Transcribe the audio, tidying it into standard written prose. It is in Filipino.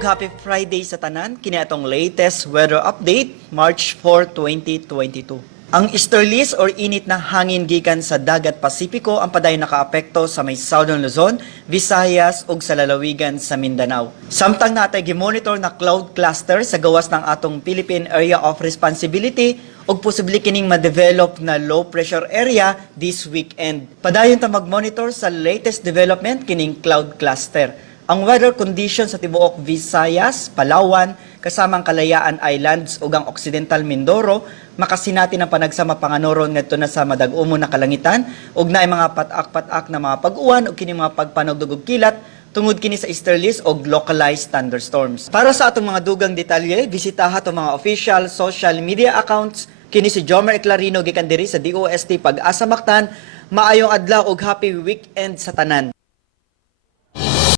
Happy Friday sa tanan, kini atong latest weather update, March 4, 2022. Ang easterlies or init na hangin gikan sa dagat Pasipiko ang padayon nakaapekto sa may Southern Luzon, Visayas ug sa lalawigan sa Mindanao. Samtang natay gimonitor na cloud cluster sa gawas ng atong Philippine Area of Responsibility ug posible kining ma-develop na low pressure area this weekend. Padayon ta mag-monitor sa latest development kining cloud cluster. Ang weather conditions sa tibuok Visayas, Palawan, kasamang Kalayaan Islands ug ang Occidental Mindoro makasinati ng panagsama panganoron ngadto na sa madag-umon na kalangitan ug naay mga patak-patak na mga pag-uwan ug kini mga pagpanugdog ug kilat tungod kini sa easterlies ug localized thunderstorms. Para sa atong mga dugang detalye, bisitaha atong mga official social media accounts. Kini si Jomer Eclarino gikan diri sa DOST Pag-asa Mactan. Maayong adlaw ug happy weekend sa tanan.